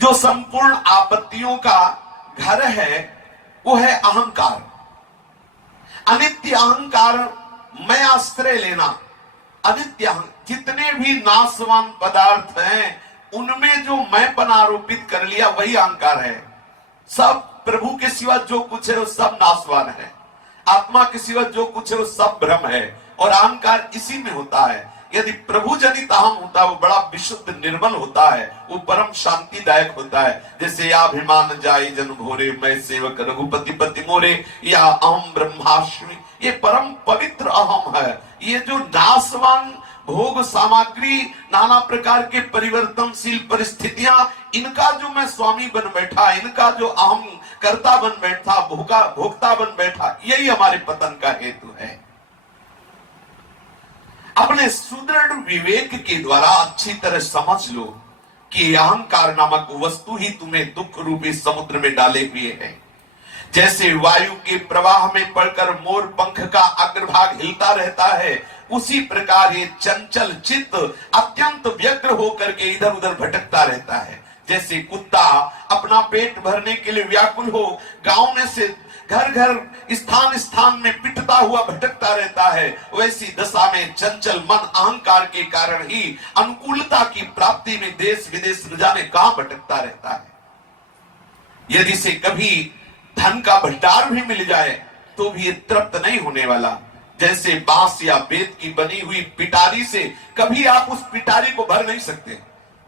जो संपूर्ण आपत्तियों का घर है वो है अहंकार। अनित्य अहंकार, मैं आश्रय लेना। अनित्य जितने भी नाशवान पदार्थ हैं उनमें जो मैंपन आरोपित कर लिया वही अहंकार है। सब प्रभु के सिवा जो कुछ है वो सब नाशवान है। आत्मा के सिवा जो कुछ है वो सब भ्रम है और अहंकार इसी में होता है। यदि प्रभु जनित अहम होता है वो बड़ा विशुद्ध निर्मल होता है, वो परम शांतिदायक होता है। जैसे अभिमान जाय जन भोरे, मैं सेवक रघुपति पति मोरे, या अहम ब्रह्मास्मि, ये परम पवित्र अहम है। ये जो नाशवान भोग सामग्री, नाना प्रकार के परिवर्तनशील परिस्थितियां, इनका जो मैं स्वामी बन बैठा, इनका जो अहम कर्ता बन बैठा, भोक्ता बन बैठा, यही हमारे पतन का हेतु है। अपने सुदृढ़ विवेक के द्वारा अच्छी तरह समझ लो कि अहंकार नामक वस्तु ही तुम्हें दुख रूपी समुद्र में डाले हुए है। जैसे वायु के प्रवाह में पड़कर मोर पंख का अग्रभाग हिलता रहता है, उसी प्रकार ये चंचल चित्त अत्यंत व्यग्र होकर के इधर उधर भटकता रहता है। जैसे कुत्ता अपना पेट भरने के लिए व्याकुल हो, गांव में से घर घर स्थान स्थान में पिटता हुआ भटकता रहता है, वैसी दशा में चंचल मन अहंकार के कारण ही अनुकूलता की प्राप्ति में देश विदेश न जाने कहां भटकता रहता है। यदि से कभी धन का भंडार भी मिल जाए तो भी ये तृप्त नहीं होने वाला। जैसे बांस या बेत की बनी हुई पिटारी से कभी आप उस पिटारी को भर नहीं सकते।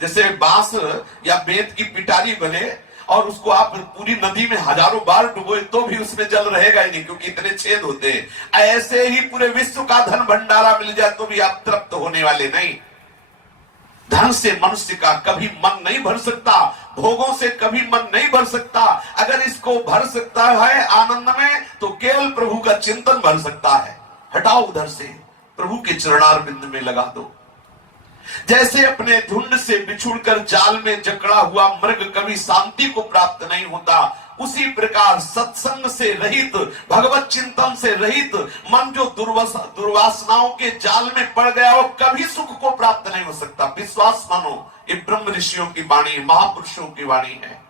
जैसे बांस या बेत की पिटारी बने और उसको आप पूरी नदी में हजारों बार डुबोए तो भी उसमें जल रहेगा ही नहीं, क्योंकि इतने छेद होते हैं। ऐसे ही पूरे विश्व का धन भंडारा मिल जाए तो भी आप तृप्त होने वाले नहीं। धन से मनुष्य का कभी मन नहीं भर सकता, भोगों से कभी मन नहीं भर सकता। अगर इसको भर सकता है आनंद में तो केवल प्रभु का चिंतन भर सकता है। हटाओ उधर से, प्रभु के चरणारविंद में लगा दो। जैसे अपने झुंड से बिछुड़कर जाल में जकड़ा हुआ मृग कभी शांति को प्राप्त नहीं होता, उसी प्रकार सत्संग से रहित, भगवत चिंतन से रहित मन जो दुर्वासनाओं के जाल में पड़ गया वो कभी सुख को प्राप्त नहीं हो सकता। विश्वास मानो, ये ब्रह्म ऋषियों की वाणी, महापुरुषों की वाणी है।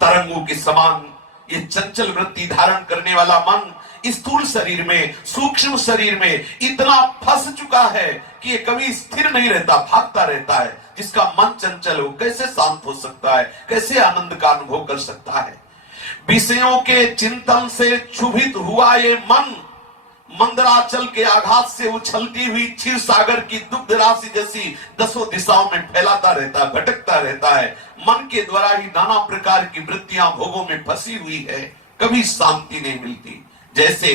तरंगों के समान ये चंचल वृत्ति धारण करने वाला मन स्थूल शरीर में, सूक्ष्म शरीर में इतना फंस चुका है कि ये कभी स्थिर नहीं रहता, भागता रहता है। जिसका मन चंचल हो कैसे शांत हो सकता है, कैसे आनंद का अनुभव कर सकता है। विषयों के चिंतन से क्षुभित हुआ ये मन मंदराचल के आघात से उछलती हुई क्षीर सागर की दुग्ध राशि जैसी दसों दिशाओं में फैलाता रहता है, भटकता रहता है। मन के द्वारा ही नाना प्रकार की वृत्तियां भोगों में फंसी हुई है, कभी शांति नहीं मिलती। जैसे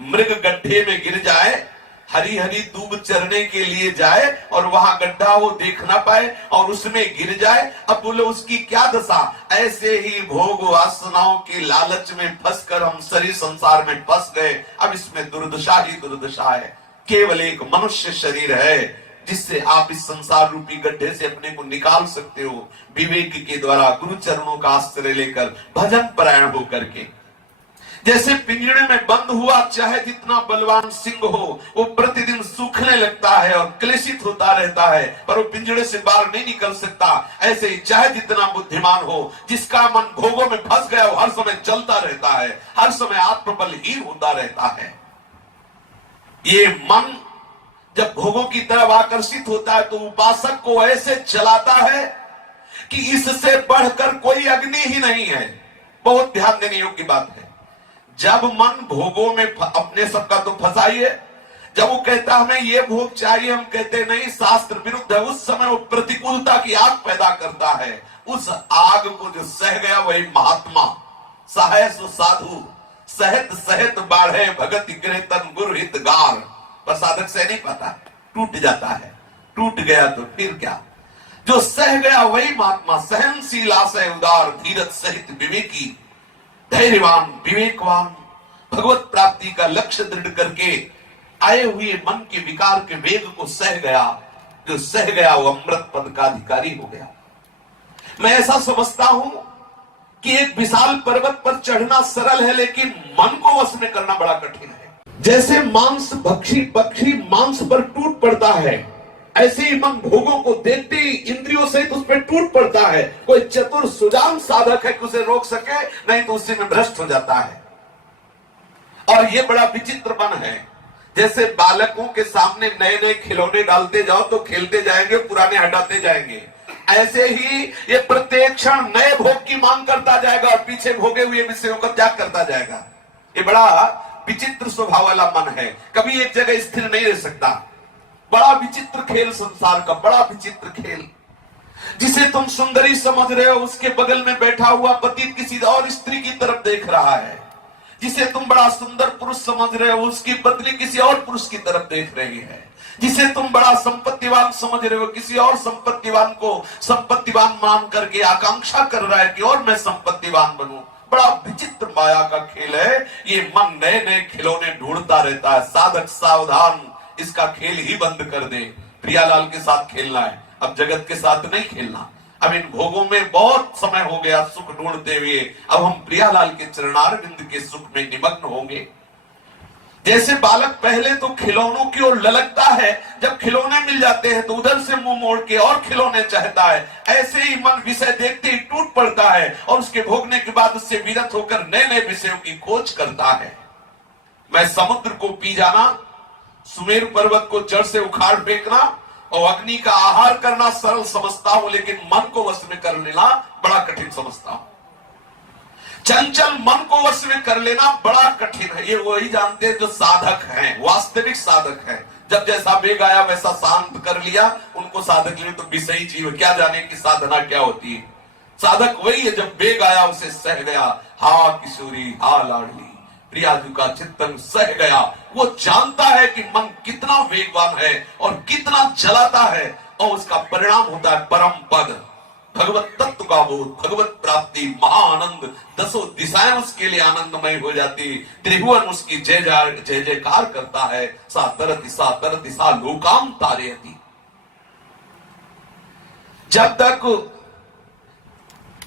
मृग गड्ढे में गिर जाए, हरी हरी दूब चरने के लिए जाए और वहां गड्ढा वो देख ना पाए और उसमें गिर जाए, अब बोले उसकी क्या दशा। ऐसे ही भोग वासनाओं के लालच में फंसकर हम शरीर संसार में फंस गए। अब इसमें दुर्दशा ही दुर्दशा है। केवल एक मनुष्य शरीर है जिससे आप इस संसार रूपी गड्ढे से अपने को निकाल सकते हो, विवेक के द्वारा, गुरु चरणों का आश्रय लेकर, भजन परायण होकर के। जैसे पिंजड़े में बंद हुआ चाहे जितना बलवान सिंह हो, वो प्रतिदिन सूखने लगता है और क्लेशित होता रहता है, पर वो पिंजड़े से बाहर नहीं निकल सकता। ऐसे ही चाहे जितना बुद्धिमान हो, जिसका मन भोगों में फंस गया वो हर समय चलता रहता है, हर समय आत्मबलहीन होता रहता है। ये मन जब भोगों की तरफ आकर्षित होता है तो उपासक को ऐसे चलाता है कि इससे बढ़कर कोई अग्नि ही नहीं है। बहुत ध्यान देने योग्य बात है। जब मन भोगों में अपने सबका तो फंसाइए, जब वो कहता हमें ये भोग चाहिए, हम कहते नहीं शास्त्र विरुद्ध है, उस समय वो प्रतिकूलता की आग पैदा करता है। उस आग को जो सह गया वही महात्मा। सहे सो साधु सहत सहत बाढ़े भगत गृह तन गुरु हित गार। पर साधक से नहीं पाता, टूट जाता है। टूट गया तो फिर क्या, जो सह गया वही महात्मा। सहनशील आशय उदार धीरज सहित विवेकी, धैर्यवान विवेकवान, भगवत प्राप्ति का लक्ष्य दृढ़ करके आए हुए मन के विकार के वेग को सह गया। जो सह गया वो अमृत पद का अधिकारी हो गया। मैं ऐसा समझता हूं कि एक विशाल पर्वत पर चढ़ना सरल है, लेकिन मन को वश में करना बड़ा कठिन है। जैसे मांस भक्षी पक्षी मांस पर टूट पड़ता है, ऐसे ही मन भोगों को देखते ही इंद्रियों से उस पर टूट पड़ता है। कोई चतुर सुजान साधक है कि उसे रोक सके, नहीं तो उसी में भ्रष्ट हो जाता है। और ये बड़ा विचित्र मन है। जैसे बालकों के सामने नए नए खिलौने डालते जाओ तो खेलते जाएंगे, पुराने हटाते जाएंगे। ऐसे ही ये प्रत्येक क्षण नए भोग की मांग करता जाएगा और पीछे भोगे हुए विषयों का त्याग करता जाएगा। ये बड़ा विचित्र स्वभाव वाला मन है, कभी एक जगह स्थिर नहीं रह सकता। बड़ा विचित्र खेल संसार का, बड़ा विचित्र खेल। जिसे तुम सुंदरी समझ रहे हो, उसके बगल में बैठा हुआ पति किसी और स्त्री की तरफ देख रहा है। जिसे तुम बड़ा सुंदर पुरुष समझ रहे हो, उसकी पत्नी किसी और पुरुष की तरफ देख रही है। जिसे तुम बड़ा संपत्तिवान समझ रहे हो, किसी और संपत्तिवान को संपत्तिवान मान करके आकांक्षा कर रहा है कि और मैं संपत्तिवान बनूं। बड़ा विचित्र माया का खेल है। ये मन नए नए खिलौने ढूंढता रहता है। साधक सावधान, इसका खेल ही बंद कर दे। प्रियालाल के साथ खेलना है, अब जगत के साथ नहीं खेलना। अब इन भोगों में बहुत समय हो गया सुख ढूंढते हुए, अब हम प्रियालाल के चरणारविंद के सुख में निमग्न होंगे। जैसे बालक पहले तो खिलौनों की ओर ललकता है, जब खिलौने मिल जाते हैं तो उधर से मुंह मोड़ के और खिलौने चाहता है। ऐसे ही मन विषय देखते ही टूट पड़ता है और उसके भोगने के बाद उससे विरत होकर नए नए विषयों की खोज करता है। मैं समुद्र को पी जाना, सुमेरु पर्वत को जड़ से उखाड़ फेंकना और अग्नि का आहार करना सरल समझता हूं, लेकिन मन को वश में कर लेना बड़ा कठिन समझता हूं। चंचल मन को वश में कर लेना बड़ा कठिन है। ये वही जानते हैं जो साधक हैं, वास्तविक साधक हैं। जब जैसा वेग आया वैसा शांत कर लिया, उनको साधक लिए तो विषयी जीव क्या जाने की साधना क्या होती है। साधक वही है जब वेग आया उसे सह गया। हा किशोरी हा लाडली, प्रियाजू का चित्तन सह गया। वो जानता है कि मन कितना वेगवान है और कितना जलाता है, और उसका परिणाम होता है परम पद, भगवत तत्व का बोध, भगवत प्राप्ति, महाआनंद। दसों दिशाएं उसके लिए आनंदमय हो जाती, त्रिभुवन उसकी जय जयकार करता है। सा तरति सा लोकाम तारयति। जब तक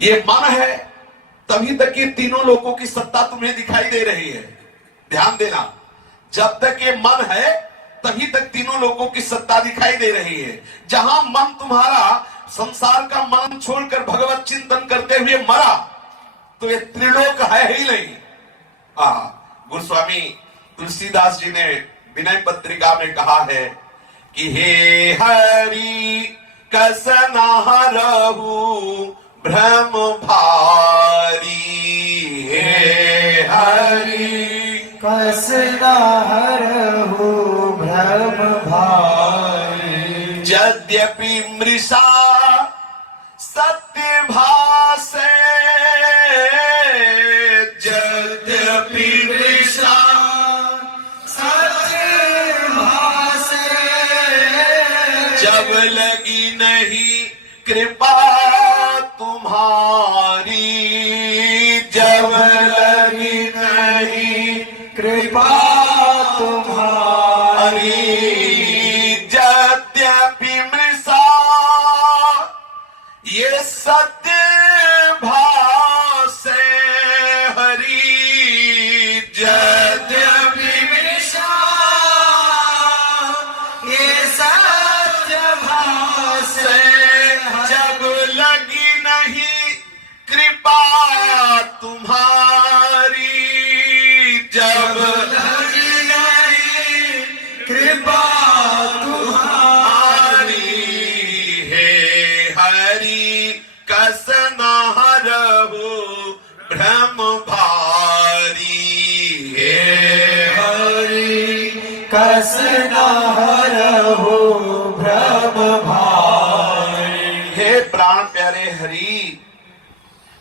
ये मन है तभी तक ये तीनों लोगों की सत्ता तुम्हें दिखाई दे रही है। ध्यान देना, जब तक ये मन है तभी तक तीनों लोगों की सत्ता दिखाई दे रही है। जहां मन तुम्हारा संसार का मन छोड़कर भगवत चिंतन करते हुए मरा तो ये त्रिलोक है ही नहीं। गोस्वामी तुलसीदास जी ने विनय पत्रिका में कहा है कि हे हरि कस नहरहु भ्रम भारी, हे हरि कस नहरहु भ्रम भारी। यद्यपि मृषा सत्य भासे, यद्यपि मृषा सत्य भासे। जब लगी नहीं कृपा तुम्हारी, जब लगी नहीं कृपा तुम्हारी। यद्यपि मृषा ये सत्य भासे हरि, यद्यपि मृषा ये सत्य भासे। जब लगी नहीं कृपा तुम्हारी, जब लगी नहीं कृपा तुम्हारी। हे हरि कस नहरहु भ्रम भारी, हे हरि कस नहरहु भ्रम भारी। हे प्राण प्यारे हरि,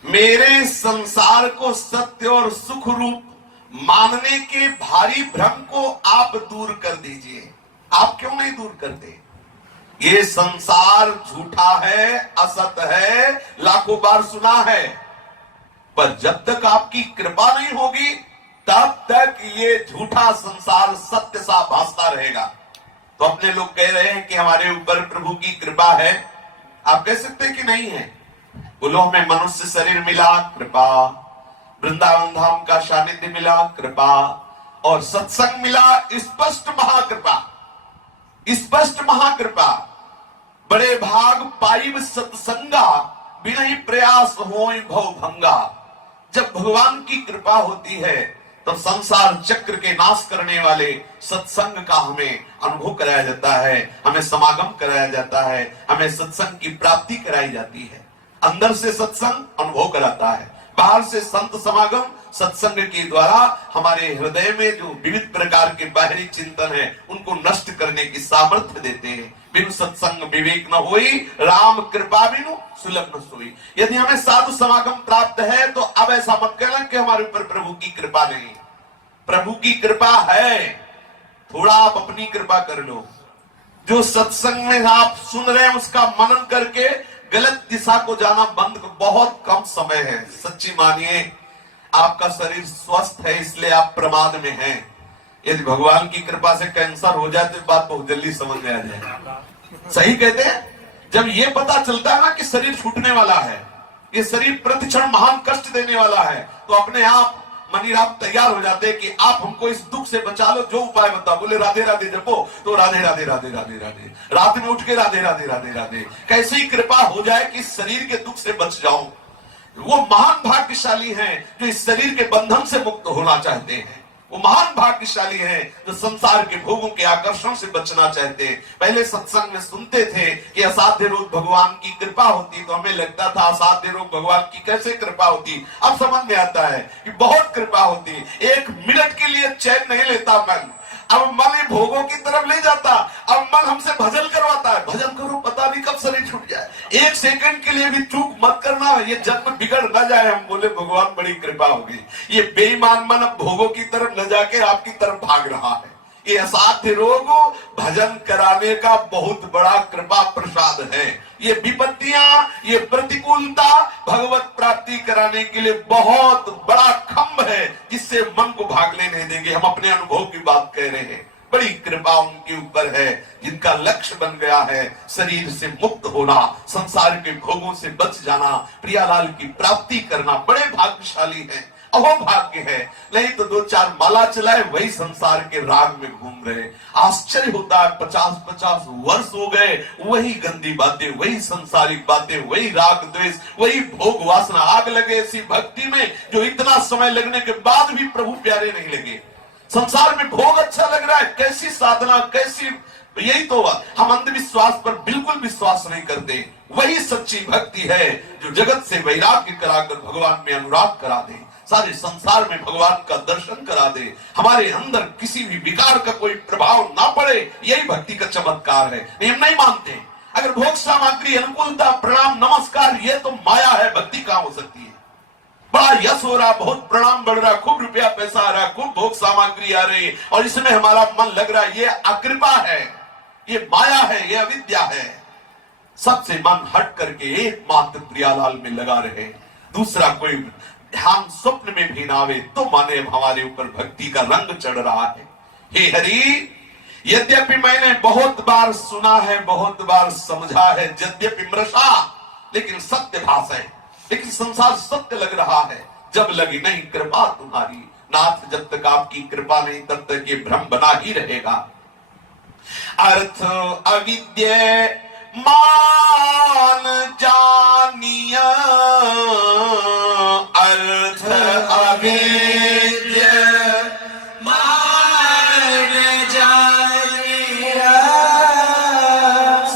मेरे संसार को सत्य और सुख रूप मानने के भारी भ्रम को आप दूर कर दीजिए। आप क्यों नहीं दूर करते? ये संसार झूठा है, असत है, लाखों बार सुना है, पर जब तक आपकी कृपा नहीं होगी तब तक ये झूठा संसार सत्य सा भासता रहेगा। तो अपने लोग कह रहे हैं कि हमारे ऊपर प्रभु की कृपा है, आप कह सकते कि नहीं है? बोलो हमें मनुष्य शरीर मिला, कृपा, वृंदावन धाम का सानिध्य मिला, कृपा, और सत्संग मिला, स्पष्ट महाकृपा, स्पष्ट महाकृपा। बड़े भाग पाइब सत्संगा, बिना ही प्रयास होय भव भंगा। जब भगवान की कृपा होती है तो संसार चक्र के नाश करने वाले सत्संग का हमें अनुभव कराया जाता है, हमें समागम कराया जाता है, हमें सत्संग की प्राप्ति कराई जाती है। अंदर से सत्संग अनुभव कराता है, बाहर से संत समागम सत्संग के द्वारा हमारे हृदय में जो विविध प्रकार के बाहरी चिंतन है उनको नष्ट करने की सामर्थ्य देते हैं। बिनु सत्संग विवेक न होई, राम कृपा बिनु सुलभ न सोई। यदि हमें साधु समागम प्राप्त है तो अब ऐसा मत कहना कि हमारे ऊपर प्रभु की कृपा नहीं। प्रभु की कृपा है, थोड़ा आप अपनी कृपा कर लो। जो सत्संग में आप सुन रहे हैं उसका मनन करके गलत दिशा को जाना बंद कर, बहुत कम समय है। सच्ची मानिए, आपका शरीर स्वस्थ है इसलिए आप प्रमाद में हैं। यदि भगवान की कृपा से कैंसर हो जाए तो बात बहुत जल्दी समझ में आ जाए। सही कहते हैं। जब ये पता चलता है ना कि शरीर छूटने वाला है, ये शरीर प्रतिक्षण महान कष्ट देने वाला है, तो अपने आप मनीराम तैयार हो जाते हैं कि आप हमको इस दुख से बचा लो, जो उपाय बताओ। बोले राधे राधे जपो, तो राधे राधे राधे राधे राधे, रात में उठ के राधे राधे राधे राधे। कैसे ही कृपा हो जाए कि शरीर के दुख से बच जाऊं। वो महान भाग्यशाली हैं जो इस शरीर के बंधन से मुक्त होना चाहते हैं। वो महान भाग्यशाली हैं जो संसार के भोगों के आकर्षण से बचना चाहते हैं। पहले सत्संग में सुनते थे कि असाध्य रोग भगवान की कृपा होती, तो हमें लगता था असाध्य रोग भगवान की कैसे कृपा होती। अब समझ में आता है कि बहुत कृपा होती। एक मिनट के लिए चैन नहीं लेता मन, अब मन ये भोगों की तरफ ले जाता। अब मन हमसे भजन करवाता है, भजन करो पता नहीं कब शरीर छूट जाए। एक सेकंड के लिए भी चूक मत करना, ये जन्म बिगड़ न जाए। हम बोले भगवान बड़ी कृपा होगी। ये बेईमान मन अब भोगों की तरफ न जाके आपकी तरफ भाग रहा है। ये असाध्य रोग भजन कराने का बहुत बड़ा कृपा प्रसाद है। ये विपत्तियां, ये प्रतिकूलता भगवत प्राप्ति कराने के लिए बहुत बड़ा खंभ है, जिससे मन को भागने नहीं देंगे। हम अपने अनुभव की बात कह रहे हैं। बड़ी कृपा उनके ऊपर है जिनका लक्ष्य बन गया है शरीर से मुक्त होना, संसार के भोगों से बच जाना, प्रियालाल की प्राप्ति करना। बड़े भाग्यशाली हैं, अहोभाग्य है। नहीं तो 2-4 माला चलाए वही संसार के राग में घूम रहे। आश्चर्य होता है, 50-50 वर्ष हो गए वही गंदी बातें, वही संसारिक बातें, वही राग द्वेष, वही भोग वासना। आग लगे ऐसी भक्ति में जो इतना समय लगने के बाद भी प्रभु प्यारे नहीं लगे। संसार में भोग अच्छा लग रहा है, कैसी साधना, कैसी। यही तो हम अंधविश्वास पर बिल्कुल विश्वास नहीं करते। वही सच्ची भक्ति है जो जगत से वैराग्य कराकर भगवान में अनुराग करा दे, सारे संसार में भगवान का दर्शन करा दे, हमारे अंदर किसी भी विकार का कोई प्रभाव ना पड़े। यही भक्ति का चमत्कार है। नहीं, हम नहीं मानते। अगर भोग सामग्री, अनुकूलता, प्रणाम, नमस्कार ये तो माया है, भक्ति कहां हो सकती है। बड़ा यश हो रहा, बहुत प्रणाम बढ़ रहा, खूब रुपया पैसा आ रहा, खूब भोग सामग्री आ रही और इसमें हमारा मन लग रहा है, ये अकृपा है, ये माया है, ये अविद्या है। सबसे मन हट करके एकमात्र प्रियालाल में लगा रहे, दूसरा कोई ध्यान स्वप्न में भी ना आवे तो माने हमारे ऊपर भक्ति का रंग चढ़ रहा है। हे हरि, यद्यपि मैंने बहुत बार सुना है, बहुत बार समझा है, यद्यपि मृषा, लेकिन सत्य भाषा है। लेकिन संसार सत्य लग रहा है। जब लगी नहीं कृपा तुम्हारी नाथ, जब तक आपकी कृपा नहीं तब तक ये भ्रम बना ही रहेगा। अर्थ अविद्य मान जानिया, अर्थ अविद्य मान जानिया,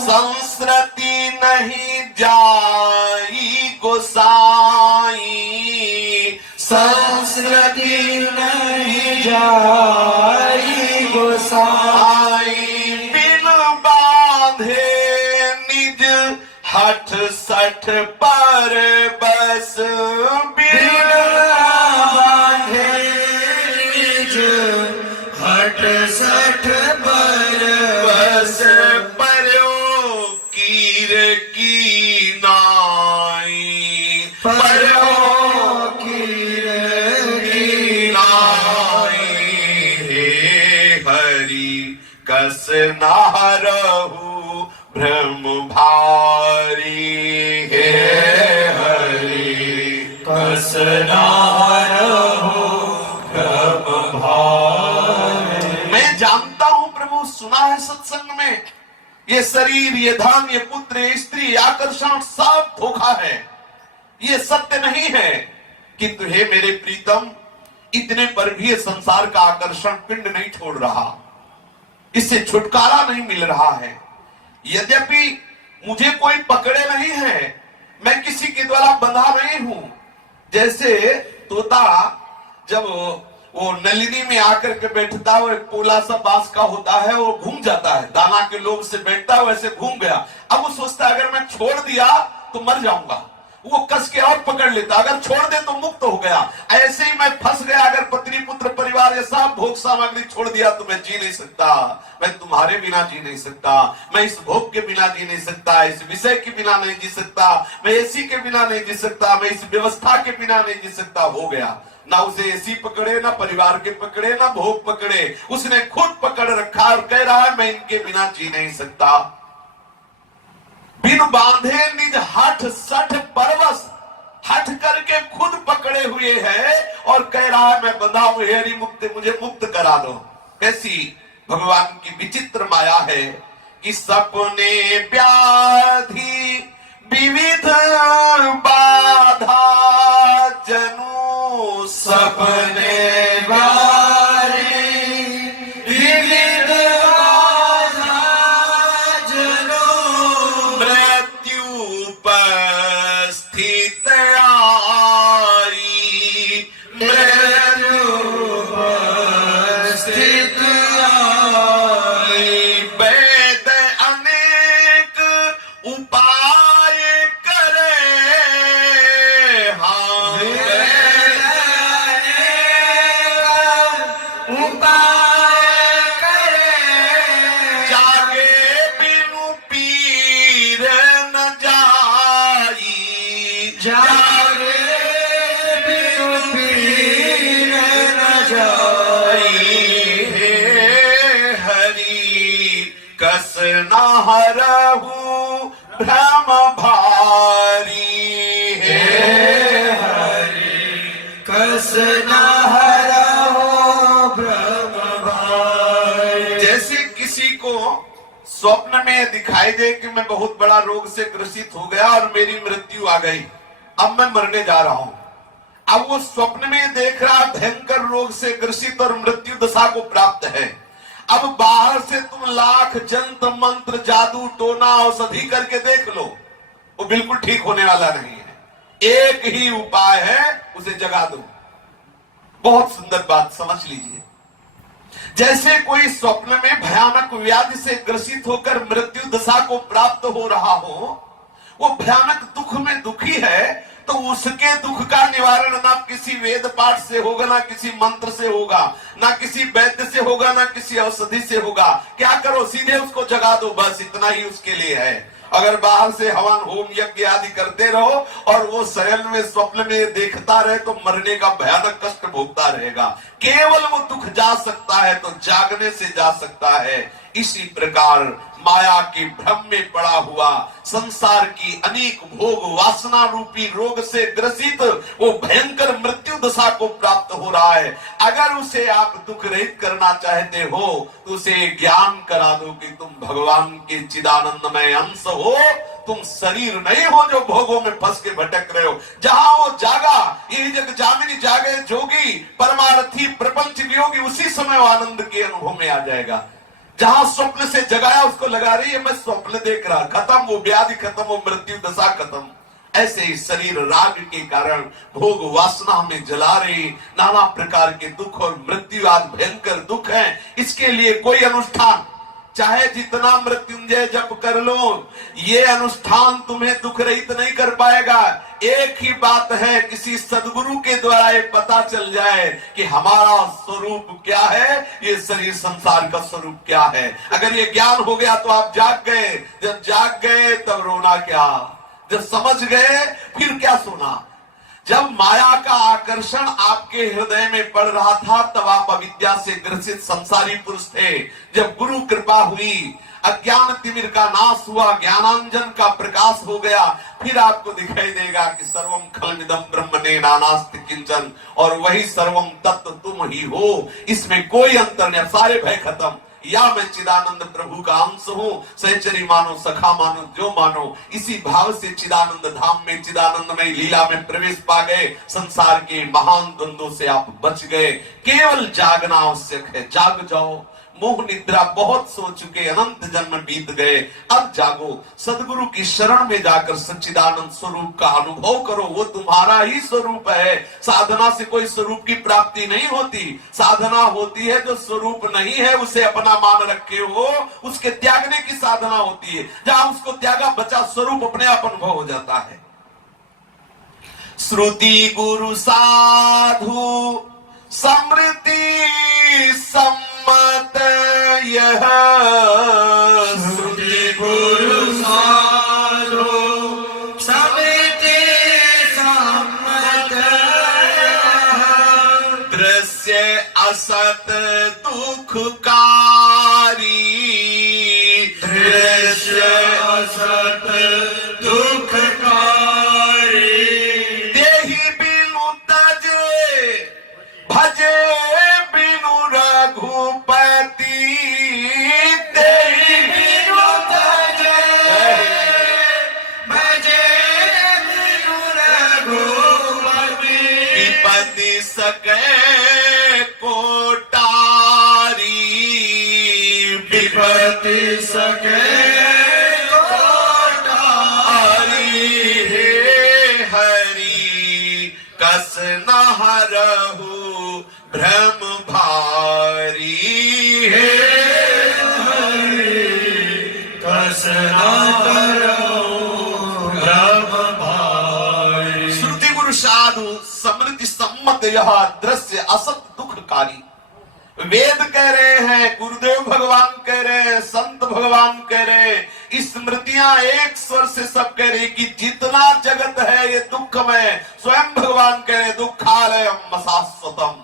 संस्कृति नहीं जाई गोसाई, संस्कृति नहीं जाई गोसाई, बिन बांधे निज हठ सठ पर बस, बिन बांधे निज हठ सठ पर बस, पर्यो कीर की नाई, पर्यो कीर की नाई। हे हरि कस नारहु भ्रम भारी, हे हरि कस नारहु भ्रम भारी। मैं जानता हूं प्रभु, सुना है सत्संग में ये शरीर, ये धन, ये पुत्र, ये स्त्री, आकर्षण सब धोखा है, ये सत्य नहीं है। किंतु हे मेरे प्रीतम, इतने पर भी ये संसार का आकर्षण पिंड नहीं छोड़ रहा, इससे छुटकारा नहीं मिल रहा है। यद्यपि मुझे कोई पकड़े नहीं है, मैं किसी के द्वारा बंधा नहीं हूं। जैसे तोता जब वो नलिनी में आकर के बैठता है, वो एक पोला सा बांस का होता है, वो घूम जाता है, दाना के लोभ से बैठता है, वैसे घूम गया। अब वो सोचता है अगर मैं छोड़ दिया तो मर जाऊंगा, वो कस के और पकड़ लेता, अगर छोड़ दे तो मुक्त हो गया। ऐसे ही मैं फंस गया, अगर पत्नी पुत्र परिवार ये सब भोग सामग्री छोड़ दिया तो मैं जी नहीं सकता, मैं तुम्हारे बिना जी नहीं सकता, मैं इस भोग के बिना जी नहीं सकता, इस विषय के बिना नहीं जी सकता, मैं एसी के बिना नहीं जी सकता, मैं इस व्यवस्था के बिना नहीं जी सकता। हो गया, ना उसे एसी पकड़े, ना परिवार के पकड़े, ना भोग पकड़े, उसने खुद पकड़ रखा और कह रहा है मैं इनके बिना जी नहीं सकता। बिन बांधे निज हठ सठ परवश, हठ करके खुद पकड़े हुए है और कह रहा है मैं बंधा हूं, हे मुक्त, मुझे मुक्त करा दो। कैसी भगवान की विचित्र माया है कि सपने व्याधि विविध बाधा जनु, सपने वारी विविध बाधा जनो, मृत्यु उपस्थित आई, मृत्यु उपस्थित आई, वेद अनेक उपाय करे, हाँ उपाय करे, जागे बिनु पीर न जाई, जागे बिनु पीर न जाई, हे हरि कस न हरहु भ्रम भारी, हे कस न हरहु भ्रम भारी। जैसे किसी को स्वप्न में दिखाई दे कि मैं बहुत बड़ा रोग से ग्रसित हो गया और मेरी मृत्यु आ गई, अब मैं मरने जा रहा हूं। अब वो स्वप्न में देख रहा भयंकर रोग से ग्रसित और मृत्यु दशा को प्राप्त है। अब बाहर से तुम लाख जंत्र मंत्र जादू टोना औषधि करके देख लो, वो बिल्कुल ठीक होने वाला नहीं है। एक ही उपाय है, उसे जगा दो। बहुत सुंदर बात, समझ लीजिए। जैसे कोई स्वप्न में भयानक व्याधि से ग्रसित होकर मृत्यु दशा को प्राप्त हो रहा हो, वो भयानक दुख में दुखी है, तो उसके दुख का निवारण ना किसी वेद पाठ से होगा, ना किसी मंत्र से होगा, ना किसी वैद्य से होगा, ना किसी औषधि से होगा। क्या करो, सीधे उसको जगा दो, बस इतना ही उसके लिए है। अगर बाहर से हवन होम यज्ञ आदि करते रहो और वो शयन में स्वप्न में देखता रहे तो मरने का भयानक कष्ट भोगता रहेगा। केवल वो दुख जा सकता है तो जागने से जा सकता है। इसी प्रकार माया के भ्रम में पड़ा हुआ संसार की अनेक भोग वासना रूपी रोग से ग्रसित वो भयंकर मृत्यु दशा को प्राप्त हो रहा है। अगर उसे आप दुख रहित करना चाहते हो तो उसे ज्ञान करा दो कि तुम भगवान के चिदानंदमय अंश हो, तुम शरीर नहीं हो जो भोगों में फंस के भटक रहे हो। जहां वो जागा, ये जग जामिनी जागे जोगी परमार्थी प्रपंच वियोगी, उसी समय वो आनंद के अनुभव में आ जाएगा। जहां स्वप्न से जगाया उसको लगा रही है मैं स्वप्न देख रहा, खत्म, वो व्याधि खत्म, वो मृत्यु दशा खत्म। ऐसे ही शरीर राग के कारण भोग वासना में जला रही नाना प्रकार के दुख और मृत्यु आदि भयंकर दुख है। इसके लिए कोई अनुष्ठान चाहे जितना मृत्युंजय जप कर लो, ये अनुष्ठान तुम्हें दुख रहित नहीं कर पाएगा। एक ही बात है, किसी सदगुरु के द्वारा ये पता चल जाए कि हमारा स्वरूप क्या है, ये शरीर संसार का स्वरूप क्या है। अगर ये ज्ञान हो गया तो आप जाग गए। जब जाग गए तब रोना क्या, जब समझ गए फिर क्या सोना। जब माया का आकर्षण आपके हृदय में पड़ रहा था तब आप अविद्या से ग्रसित संसारी पुरुष थे। जब गुरु कृपा हुई, अज्ञान तिमिर का नाश हुआ, ज्ञानांजन का प्रकाश हो गया, फिर आपको दिखाई देगा कि सर्वम खलमिदं ब्रह्मणे नानास्ति किंचन, और वही सर्वम तत्व तुम ही हो। इसमें कोई अंतर नहीं, सारे भय खत्म। या मैं चिदानंद प्रभु का अंश हूं, सहचरी मानो, सखा मानो, जो मानो। इसी भाव से चिदानंद धाम में, चिदानंदमय लीला में प्रवेश पा गए। संसार के महान द्वंद्वों से आप बच गए। केवल जागना आवश्यक है, जाग जाओ। मोह निद्रा बहुत सो चुके, अनंत जन्म बीत गए, अब जागो। सदगुरु की शरण में जाकर सच्चिदानंद स्वरूप का अनुभव करो, वो तुम्हारा ही स्वरूप है। साधना से कोई स्वरूप की प्राप्ति नहीं होती। साधना होती है जो स्वरूप नहीं है उसे अपना मान रखे हो, उसके त्यागने की साधना होती है। जहां उसको त्यागा, बचा स्वरूप अपने आप अनुभव हो जाता है। श्रुति गुरु साधु समृति सम्मत यह, श्रुति गुरु साधु समृति सम्मत दृश्य असत दुखकारी, दृश्य असत दुखकारी देहि बिनु तजे भजे बिनु रघुपति, देहि बिनु तजे भजे बिनु रघुपति विपति सके कोटारी, विपति सके कस न हरहु भ्रम भारी, हे हरि कस न हरहु भ्रम भारी। श्रुति गुरु साधु समृद्धि सम्मत यह दृश्य असत दुखकारी। वेद कह रहे हैं, गुरुदेव भगवान कह रहे हैं, संत भगवान कह रहे हैं, स्मृतियां एक स्वर से सब कह रही कि जितना जगत है ये दुखमय। स्वयं भगवान कह रहे दुखालयम शाश्वतम।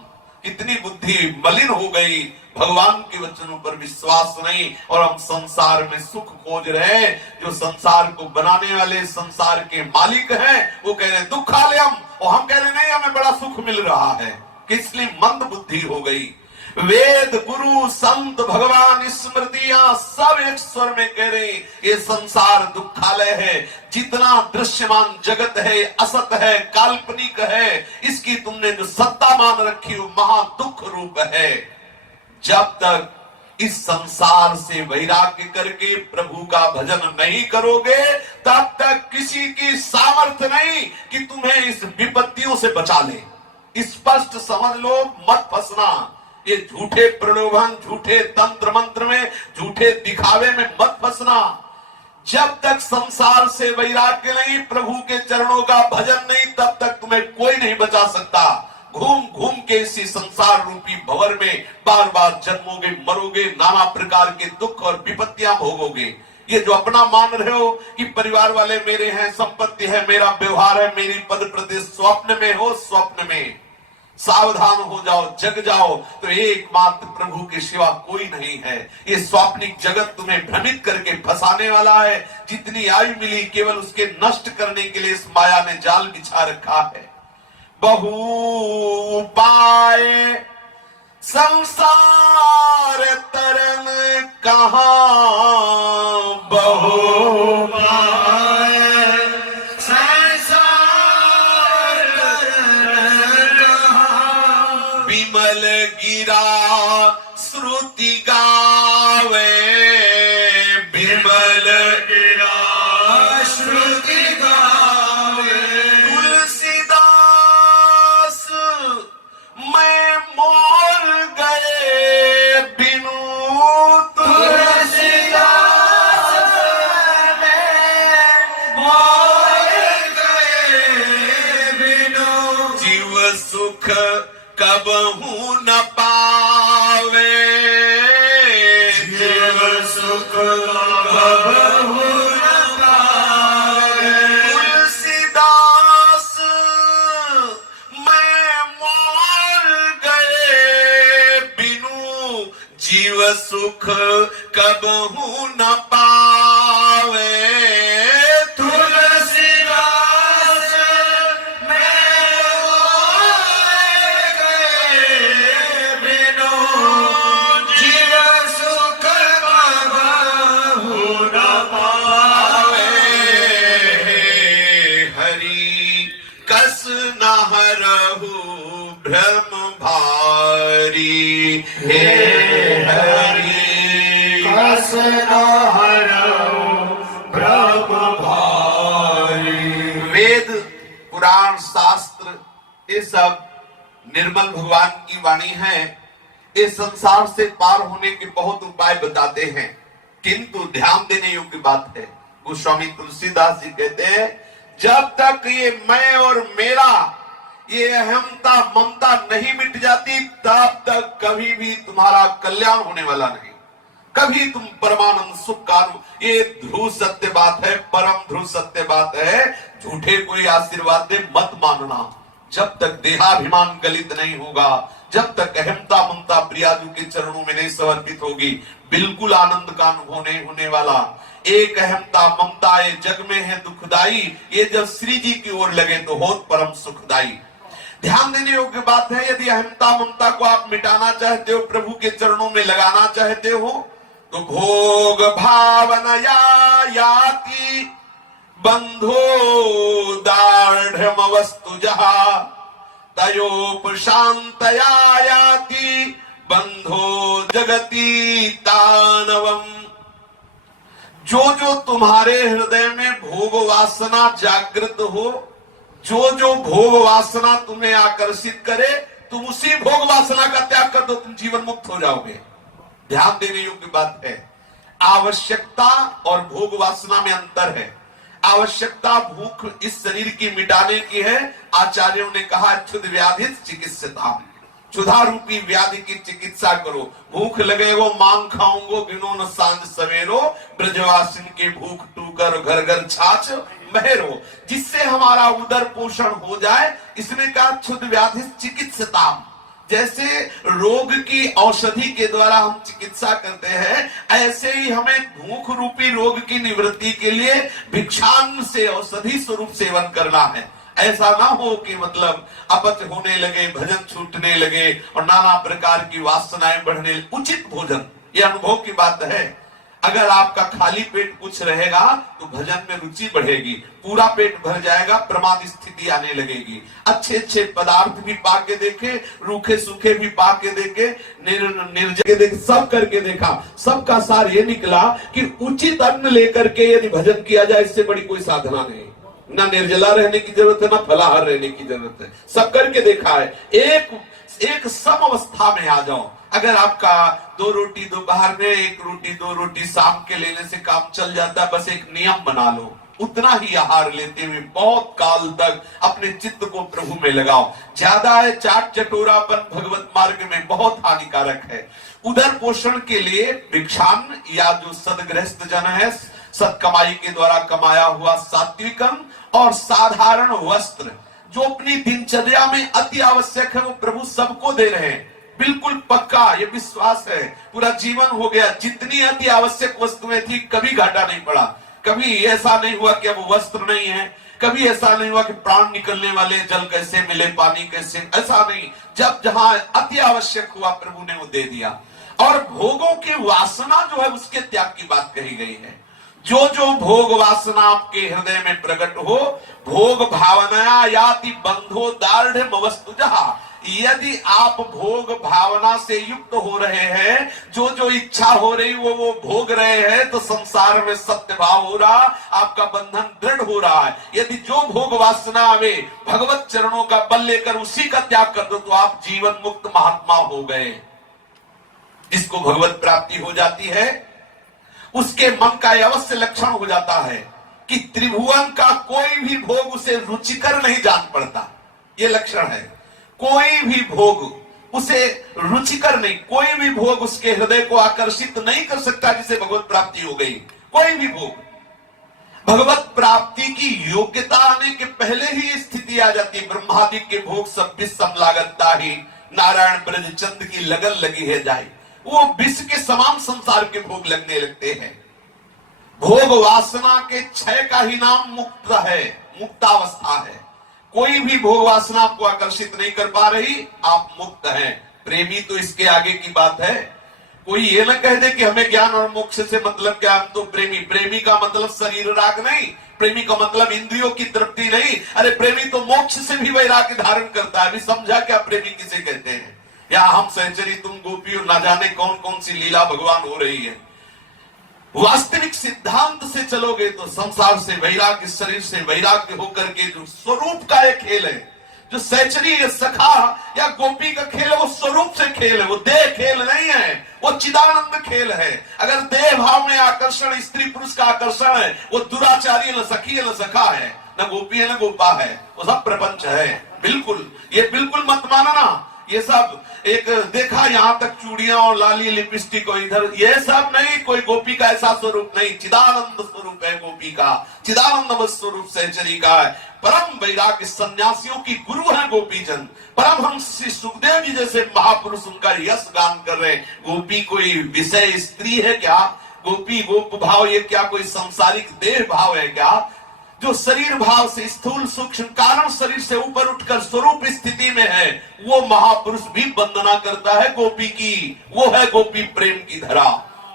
कितनी बुद्धि मलिन हो गई, भगवान के वचनों पर विश्वास नहीं, और हम संसार में सुख खोज रहे हैं। जो संसार को बनाने वाले, संसार के मालिक हैं, वो कह रहे दुखालयम, और हम कह रहे नहीं हमें बड़ा सुख मिल रहा है। किसलिए मंद बुद्धि हो गई। वेद, गुरु, संत, भगवान, स्मृतियां सब एक स्वर में कह रहे ये संसार दुखालय है। जितना दृश्यमान जगत है असत है, काल्पनिक है। इसकी तुमने जो सत्ता मान रखी वो महा दुख रूप है। जब तक इस संसार से वैराग्य करके प्रभु का भजन नहीं करोगे, तब तक किसी की सामर्थ्य नहीं कि तुम्हें इस विपत्तियों से बचा ले। स्पष्ट समझ लो, मत फंसना। ये झूठे प्रलोभन, झूठे तंत्र मंत्र में, झूठे दिखावे में मत फंसना। जब तक संसार से वैराग्य नहीं, प्रभु के चरणों का भजन नहीं, तब तक तुम्हें कोई नहीं बचा सकता। घूम घूम के इसी संसार रूपी भंवर में बार बार जन्मोगे, मरोगे, नाना प्रकार के दुख और विपत्तियां भोगोगे। ये जो अपना मान रहे हो कि परिवार वाले मेरे हैं, संपत्ति है, मेरा व्यवहार है, मेरी पद प्रतिष्ठा, स्वप्न में हो, स्वप्न में सावधान हो जाओ, जग जाओ तो एकमात्र प्रभु के सिवा कोई नहीं है। ये स्वाप्निक जगत तुम्हें भ्रमित करके फंसाने वाला है। जितनी आयु मिली केवल उसके नष्ट करने के लिए इस माया ने जाल बिछा रखा है। बहु उपाय संसार तरन कहां, बहु उपाय विमल गिरा श्रुति गावे, विमल गिरा श्रुति गावे। तुलसीदास मैं मोर गए बिनु, तुलसीदास मैं मोर गए बिनु, जीव सुख कबहू न पावे, जीव सुख कबहू न पावे। तुलसीदास मैं मोर गए बिनु, जीव सुख कबहू न पावे। जीव सुख हरहु भ्रम भारी। हे हरि कस न हरऊ भ्रम भारी। वेद पुराण शास्त्र ये सब निर्मल भगवान की वाणी है। इस संसार से पार होने के बहुत उपाय बताते हैं, किंतु ध्यान देने योग्य बात है। गोस्वामी तुलसीदास जी कहते हैं, जब तक ये मैं और मेरा, ये अहमता ममता नहीं मिट जाती, तब तक कभी भी तुम्हारा कल्याण होने वाला नहीं। कभी तुम परमानंद सुख का, ये ध्रुव सत्य बात है, परम ध्रुव सत्य बात है। झूठे कोई आशीर्वाद दे मत मानना। जब तक देहाभिमान गलित नहीं होगा, जब तक अहमता ममता प्रियाजू के चरणों में नहीं समर्पित होगी, बिल्कुल आनंद का अनुभव नहीं होने वाला। एक अहमता ममता ये जग में है दुखदाई, ये जब श्री जी की ओर लगे तो होत परम सुखदाई। ध्यान देने योग्य बात है, यदि अहमता ममता को आप मिटाना चाहते हो, प्रभु के चरणों में लगाना चाहते हो, तो भोग भावनया याति बंधो दाढ़ वस्तु जहा तयोपशांतया याति बंधो जगती तानवम। जो जो तुम्हारे हृदय में भोग वासना जागृत हो, जो जो भोग वासना तुम्हें आकर्षित करे, तुम उसी भोग वासना का त्याग कर दो, तुम जीवन मुक्त हो जाओगे। ध्यान देने योग्य बात है। आवश्यकता और भोग वासना में अंतर है। आवश्यकता भूख इस शरीर की मिटाने की है। आचार्यों ने कहा, क्षुध व्याधि चिकित्सता, क्षुधा रूपी व्याधि की चिकित्सा करो। भूख लगे वो मांग खाऊंगो, गिनो न सांझ सवेरो, ब्रजवासिन के भूख टूकर घर घर छाछ महरो। जिससे हमारा उदर पोषण हो जाए, इसने कहा क्षुध व्याधि चिकित्सता। जैसे रोग की औषधि के द्वारा हम चिकित्सा करते हैं, ऐसे ही हमें भूख रूपी रोग की निवृत्ति के लिए भिक्षान्न से औषधि स्वरूप सेवन करना है। ऐसा ना हो कि मतलब अपच होने लगे, भजन छूटने लगे और नाना प्रकार की वासनाएं बढ़ने लगे। उचित भोजन, ये अनुभव की बात है। अगर आपका खाली पेट कुछ रहेगा तो भजन में रुचि बढ़ेगी, पूरा पेट भर जाएगा, प्रमाद स्थिति आने लगेगी। अच्छे अच्छे पदार्थ भी पाके देखे, रूखे सूखे भी पाके देखे, निर्जल देखे, सब करके देखा। सबका सार ये निकला कि उचित अन्न लेकर के यदि भजन किया जाए, इससे बड़ी कोई साधना नहीं। ना निर्जला रहने की जरूरत है, ना फलाहार रहने की जरूरत है। सब करके देखा है। एक सम अवस्था में आ जाओ। अगर आपका 2 रोटी दोपहर में, 1 रोटी 2 रोटी शाम के लेने से काम चल जाता है, बस एक नियम बना लो, उतना ही आहार लेते हुए बहुत काल तक अपने चित्त को प्रभु में लगाओ। ज्यादा है चाट चटोरापन भगवत मार्ग में बहुत हानिकारक है। उदर पोषण के लिए भिक्षान्न या जो सदगृहस्थ जन है, सत कमाई के द्वारा कमाया हुआ सात्विकम और साधारण वस्त्र जो अपनी दिनचर्या में अति आवश्यक है, वो प्रभु सबको दे रहे हैं। बिल्कुल पक्का ये विश्वास है, पूरा जीवन हो गया। जितनी अति आवश्यक वस्तुएं थी, कभी घाटा नहीं पड़ा। कभी ऐसा नहीं हुआ कि अब वस्त्र नहीं है, कभी ऐसा नहीं हुआ कि प्राण निकलने वाले, जल कैसे मिले, पानी कैसे, ऐसा नहीं। जब जहां अति आवश्यक हुआ, प्रभु ने वो दे दिया। और भोगों की वासना जो है, उसके त्याग की बात कही गई है। जो जो भोग वासना आपके हृदय में प्रकट हो, भोग भावना याति बंधो दार्ढ़ वस्तु जहा। यदि आप भोग भावना से युक्त हो रहे हैं, जो जो इच्छा हो रही वो भोग रहे हैं, तो संसार में सत्य भाव हो रहा, आपका बंधन दृढ़ हो रहा है। यदि जो भोग वासना आवे, भगवत चरणों का बल लेकर उसी का त्याग कर दो, तो आप जीवन मुक्त महात्मा हो गए। जिसको भगवत प्राप्ति हो जाती है, उसके मन का अवश्य लक्षण हो जाता है कि त्रिभुवन का कोई भी भोग उसे रुचिकर नहीं जान पड़ता। ये लक्षण है। कोई भी भोग उसे रुचिकर नहीं, कोई भी भोग उसके हृदय को आकर्षित नहीं कर सकता जिसे भगवत प्राप्ति हो गई। कोई भी भोग, भगवत प्राप्ति की योग्यता आने के पहले ही स्थिति आ जाती है। ब्रह्मादि के भोग सब विष सम लागता ही, नारायण ब्रज चंद की लगन लगी है जाए। वो विष के समान संसार के भोग लगने लगते हैं। भोग वासना के क्षय का ही नाम मुक्त है, मुक्तावस्था है। कोई भी भोग वासना आपको आकर्षित नहीं कर पा रही, आप मुक्त हैं। प्रेमी तो इसके आगे की बात है। कोई ये ना कह दे कि हमें ज्ञान और मोक्ष से मतलब क्या, हम तो प्रेमी। प्रेमी का मतलब शरीर राग नहीं, प्रेमी का मतलब इंद्रियों की तृप्ति नहीं, अरे प्रेमी तो मोक्ष से भी वैराग्य धारण करता है। अभी समझा क्या प्रेमी किसे कहते हैं? या हम सहचरी तुम गोपी और ना जाने कौन कौन सी लीला भगवान हो रही है। वास्तविक सिद्धांत से चलोगे तो संसार से वैराग्य, शरीर से वैराग्य होकर के जो स्वरूप का एक खेल है, जो सहचरी या सखा या गोपी का खेल है, वो स्वरूप से खेल है, वो देह खेल नहीं है, वो चिदानंद खेल है। अगर देह भाव में आकर्षण, स्त्री पुरुष का आकर्षण है, वो दुराचारी न सखी है न सखा है, न गोपी है न गोपा है, वो सब प्रपंच है। बिल्कुल, ये बिल्कुल मत मानना ये सब एक देखा यहां तक चूड़ियां और लाली लिपस्टिक और इधर, ये सब नहीं। कोई गोपी का ऐसा स्वरूप नहीं, चिदानंद स्वरूप है गोपी का, चिदानंद स्वरूप सहचरी का है। परम वैराग्य सन्यासियों की गुरु है गोपीजन। परमहंस श्री सुखदेव जी जैसे महापुरुष उनका यश गान कर रहे। गोपी कोई विषय स्त्री है क्या? गोपी गोप भाव ये क्या कोई सांसारिक देह भाव है क्या? जो शरीर भाव से स्थूल सूक्ष्म कारण शरीर से ऊपर उठकर स्वरूप स्थिति में है, वो महापुरुष भी वंदना करता है गोपी की। वो है गोपी प्रेम की धरा,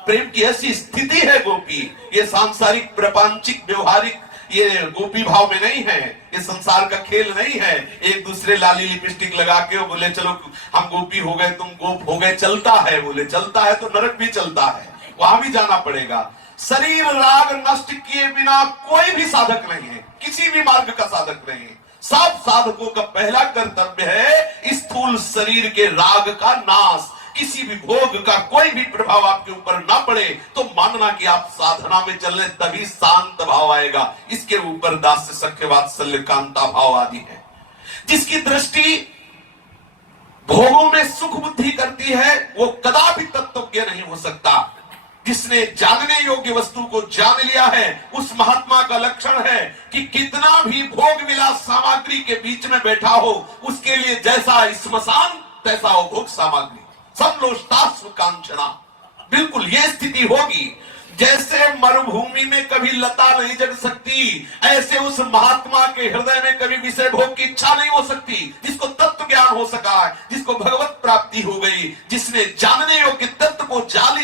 प्रेम की ऐसी स्थिति है गोपी। ये सांसारिक प्रपंचिक व्यवहारिक ये गोपी भाव में नहीं है, ये संसार का खेल नहीं है। एक दूसरे लाली लिपस्टिक लगा के बोले चलो हम गोपी हो गए तुम गोप हो गए, चलता है, बोले चलता है तो नरक भी चलता है, वहां भी जाना पड़ेगा। शरीर राग नष्ट किए बिना कोई भी साधक नहीं है, किसी भी मार्ग का साधक नहीं है। सब साधकों का पहला कर्तव्य है स्थूल शरीर के राग का नाश। किसी भी भोग का कोई भी प्रभाव आपके ऊपर ना पड़े तो मानना कि आप साधना में चल रहे, तभी शांत भाव आएगा। इसके ऊपर दास्य सख्य वात्सल्य कांता भाव आदि है। जिसकी दृष्टि भोगों में सुख बुद्धि करती है वो कदापि तत्वज्ञ नहीं हो सकता। जिसने जानने योग्य वस्तु को जान लिया है, उस महात्मा का लक्षण है कि कितना भी भोग विलास सामग्री के बीच में बैठा हो, उसके लिए जैसा स्मशान तैसा हो भोग सामग्री, समलोष्टास्व कांचना। बिल्कुल ये स्थिति होगी। जैसे मरुभूमि में कभी लता नहीं जग सकती, ऐसे उस महात्मा के हृदय में कभी विषय भोग की इच्छा नहीं हो सकती। जिसको तत्व ज्ञान हो सका है, जिसको भगवत प्राप्ति हो गई, जिसने जानने योग्य तत्व को जान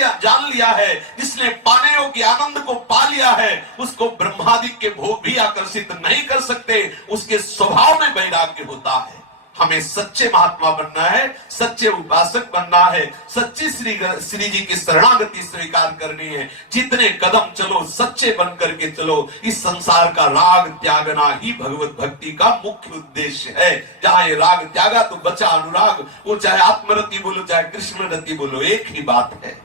लिया है, जिसने पाने योग्य आनंद को पा लिया है, उसको ब्रह्मादि के भोग भी आकर्षित नहीं कर सकते। उसके स्वभाव में वैराग्य होता है। हमें सच्चे महात्मा बनना है, सच्चे उपासक बनना है, सच्ची श्री जी की शरणागति स्वीकार करनी है। जितने कदम चलो सच्चे बन करके चलो। इस संसार का राग त्यागना ही भगवत भक्ति का मुख्य उद्देश्य है। जहां ये राग त्यागा तो बचा अनुराग। वो चाहे आत्मरति बोलो चाहे कृष्ण रति बोलो, एक ही बात है।